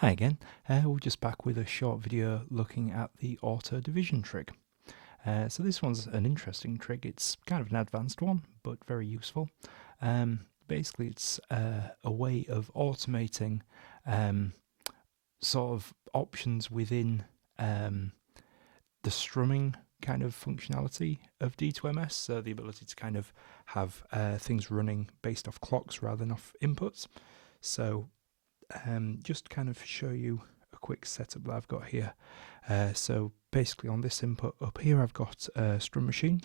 Hi again, we're just back with a short video looking at the auto division trig. So this one's an interesting trig. It's kind of an advanced one, but very useful. Basically it's a way of automating sort of options within the strumming kind of functionality of D2MS, so the ability to kind of have things running based off clocks rather than off inputs. So just kind of show you a quick setup that I've got here. So basically on this input up here I've got a Strum machine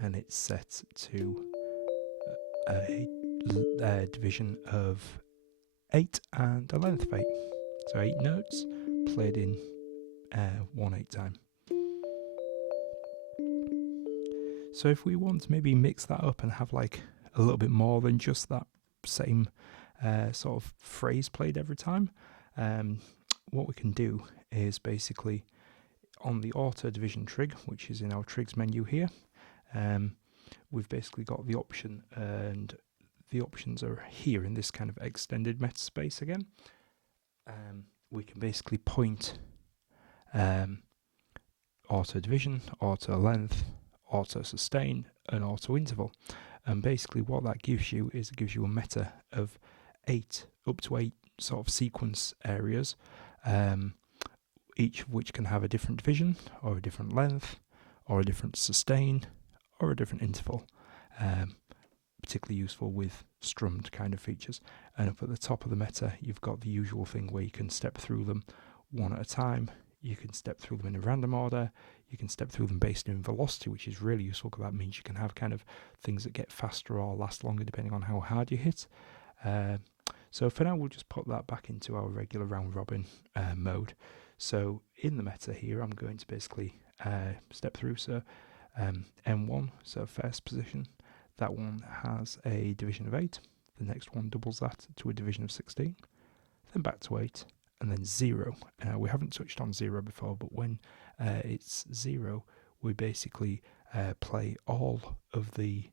and it's set to a division of 8 and a length of 8. So 8 notes played in 1/8 time. So if we want to maybe mix that up and have like a little bit more than just that same sort of phrase played every time, what we can do is basically on the auto division trig, which is in our trigs menu here, we've basically got the option, and the options are here in this kind of extended meta space again. We can basically point auto division, auto length, auto sustain and auto interval, and basically what that gives you is it gives you a meta of 8 up to 8 sort of sequence areas, each of which can have a different division or a different length or a different sustain or a different interval, particularly useful with strummed kind of features. And up at the top of the meta you've got the usual thing where you can step through them one at a time. You can step through them in a random order. You can step through them based in velocity, which is really useful because that means you can have kind of things that get faster or last longer depending on how hard you hit. So for now we'll just put that back into our regular round robin mode. So in the meta here I'm going to basically step through. So M1, so first position, that one has a division of 8. The next one doubles that to a division of 16. Then back to 8. And then 0. We haven't touched on 0 before, but when it's 0, we basically play all of the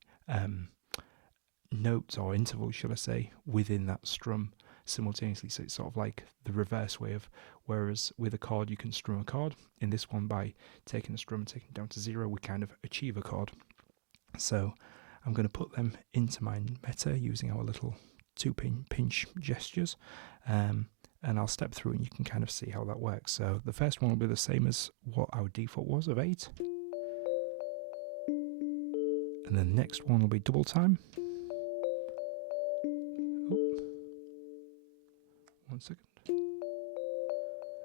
notes or intervals, shall I say, within that strum simultaneously. So it's sort of like the reverse way of, whereas with a chord you can strum a chord. In this one, by taking a strum and taking it down to 0, we kind of achieve a chord. So I'm going to put them into my meta using our little 2-pin pinch gestures. And I'll step through and you can kind of see how that works. So the first one will be the same as what our default was of 8. And then the next one will be double time. Oop. 1 second.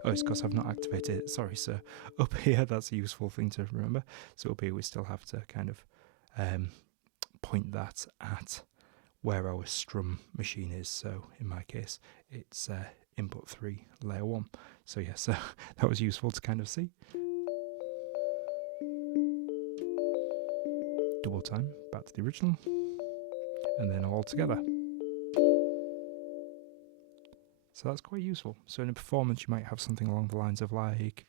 Oh, it's because I've not activated it. Sorry, so up here, that's a useful thing to remember. So up here we still have to kind of point that at where our strum machine is. So in my case, it's input 3, layer 1. So yeah, so that was useful to kind of see. Double time, back to the original, and then all together. So that's quite useful. So in a performance you might have something along the lines of like...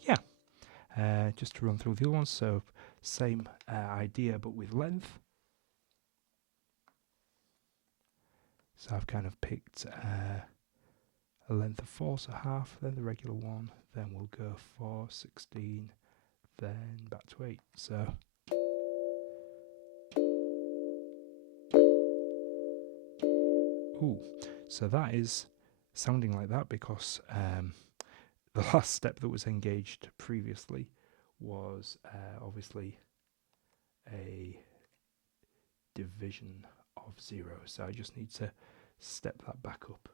Yeah, just to run through the other ones, so same idea but with length. So I've kind of picked a length of 4, so half, then the regular one, then we'll go for 16, then back to 8. So so that is sounding like that because the last step that was engaged previously was obviously a division of 0. So I just need to step that back up.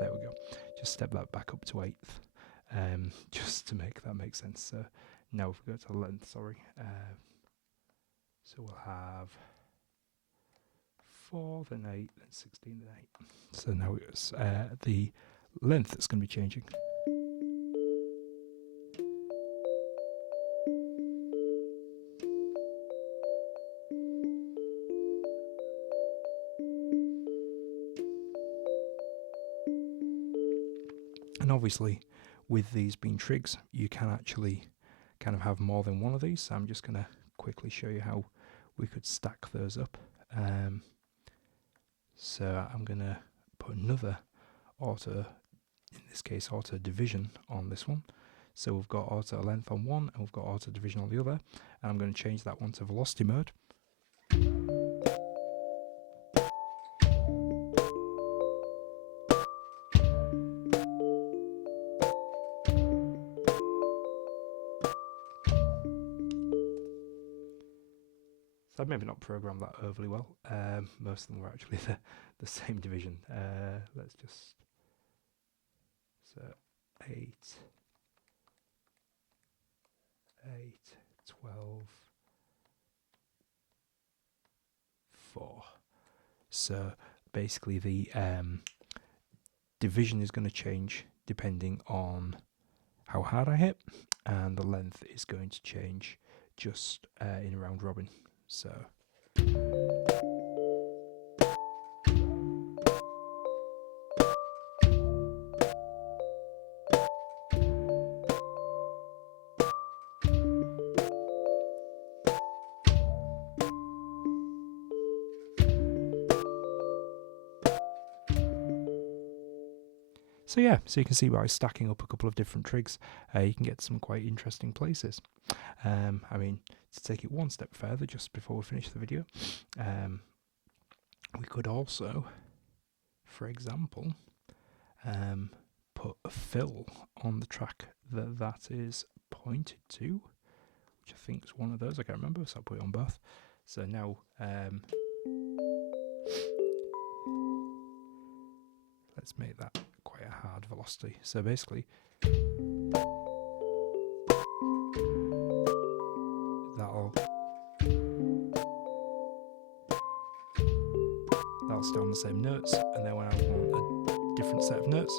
There we go. Just step that back up to 8th, just to make that make sense. So now if we go to length, sorry. So we'll have 4, then 8, then 16, then 8. So now it's the length that's going to be changing. obviously with these being trigs, you can actually kind of have more than one of these. So I'm just going to quickly show you how we could stack those up. So I'm going to put another auto, in this case auto division, on this one. So we've got auto length on one and we've got auto division on the other, and I'm going to change that one to velocity mode. So I've maybe not programmed that overly well. Most of them were actually the same division. Let's just, so 8, 12, 4. So basically the division is going to change depending on how hard I hit, and the length is going to change just in a round robin. So yeah, so you can see by stacking up a couple of different trigs, you can get some quite interesting places. I mean, to take it one step further, just before we finish the video, we could also, for example, put a fill on the track that is pointed to, which I think is one of those. I can't remember, so I'll put it on both. So now, let's make that quite a hard velocity. So basically, that'll stay on the same notes, and then when I want a different set of notes,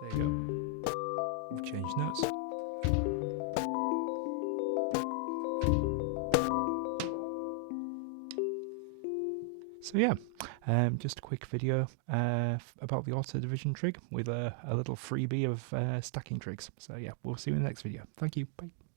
there you go, we've changed notes. So yeah, just a quick video about the auto division trig with a little freebie of stacking trigs. So yeah, we'll see you in the next video. Thank you, bye.